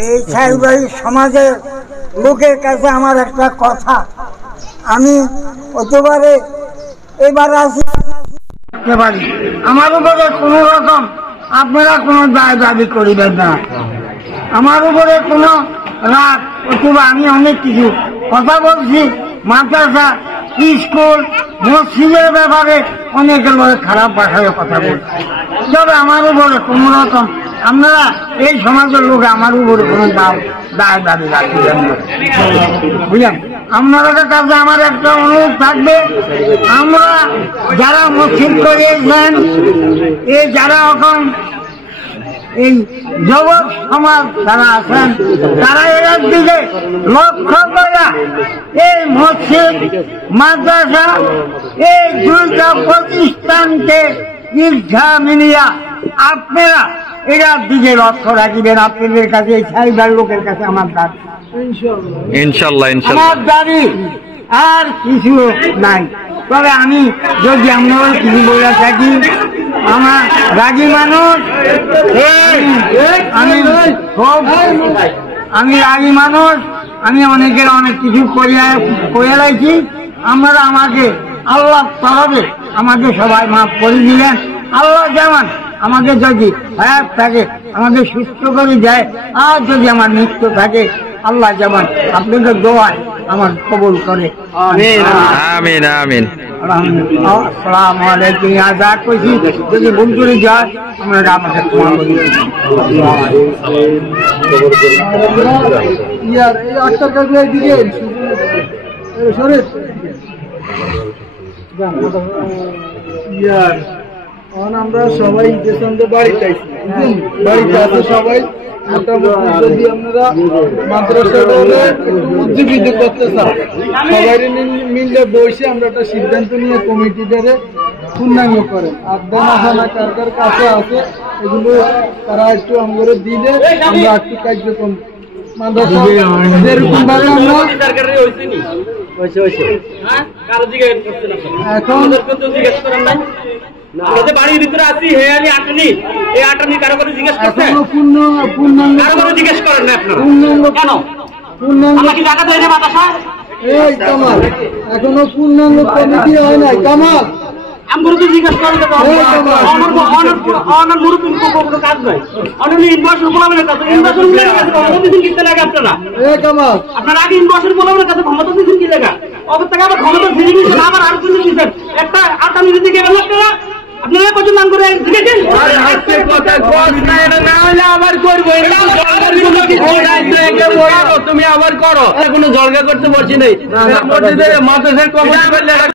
এই সাইবাড়ি সমাজের লোকের কাছে আমার একটা কথা, আমি অতবারে এবার আসি আমার উপরে কোনো রকম আপনারা কোনো দায় দাবি করিবেন না। আমার উপরে কোনো রাগ অথবা আমি অনেক কিছু কথা বলছি, মাদ্রাসা, স্কুল, মসজিদের ব্যাপারে অনেকের লোক খারাপ ভাষায় কথা বলছে, তবে আমার উপরে কোনো রকম আপনারা এই সমাজের লোক আমার উপরে কোনো দায় দাবি রাখবেন না, বুঝলেন? আপনাদের কাছে আমার একটা অনুরোধ থাকবে, আমরা যারা মসজিদ করিয়েছেন, এই যারা এখন এই জগৎ সমাজ যারা আছেন, তারা এর দিকে লক্ষ্য করে এই মসজিদ, মাদ্রাসা, এই দুইটা প্রতিষ্ঠানকে ঈর্ষা মিলিয়া আপনারা এটার দিকে লক্ষ্য রাখিবেন। আপনাদের কাছে এই সাইবার লোকের কাছে আমার দাবি, ইনশাআল্লাহ আমার দাবি আর কিছু নাই। তবে আমি যদি আপনারা কিছু বলে থাকি, আমার রাগী মানুষ, আমি রাগী মানুষ, আমি অনেকের অনেক কিছু করে লাইছি। আপনারা আমাকে আল্লাহ তরফে আমাকে সবাই মাফ করে দিলেন। আল্লাহ যেমন আমাকে যদি হায়াত থাকে আমাকে সুস্থ করে দেয়, আর যদি আমার মৃত্যু থাকে আল্লাহ যেমন আপনাদের দোয়ায় আমার কবুল করে। আমিন আমিন। আসসালামু আলাইকুম। যা কইছি যদি ভুল করে যায় আপনারা আমাকে ক্ষমা করে দিন। আমরা সবাই বাড়িতে আছে, সবাই মোটামুটি যদি আপনারা মাদ্রাসা উজ্জীবিত করতে চান, সবাই মিলে বসে আমরা একটা সিদ্ধান্ত নিয়ে কমিটিটারে পূর্ণাঙ্গ করেন। আড্ডা কার কার কাছে আছে এগুলো তারা একটু আমাদের দিলে আমরা একটু কার্যক্রম মাদ্রাসা যেরকম ভাবে আমরা এখন বাড়ির ভিতরে আছি, হে আমি আটনি, এই আটনি কারো করে জিজ্ঞেস করছেন? কারো করে জিজ্ঞেস করেন না আপনারা? কেন আমরা কি জায়গা দেয় না বাতাসা? এই কামাল, এখনো পূর্ণাঙ্গ কমিটি হয় নাই। কামাল আমগুলো তো জিজ্ঞেস করেন না। অনর মুরুব্বি কোনো কাজ নাই, অনর ইনভার্সন বলাবেন কাছে, ইনভার্সন বলাবেন কাছে ক্ষমতা দিন কিনতে লাগে আপনারা। এই কামাল আপনারা আগে ইনভার্সন বলাবেন কাছে ক্ষমতা দিন কি লাগা, অবস্থা থেকে আবার ক্ষমতা ফিরে দিন, আবার আর কোনো দিন একটা আটামি দিকে গেল আপনারা। আপনারা কত নাম করে দিয়েছেন? আজকে কথা কস না, এটা না হলে আবার করব। তুমি আবার করো, কোনো জলগা করতে বলছি নাই। মসজিদে মাদ্রাসার কমিটি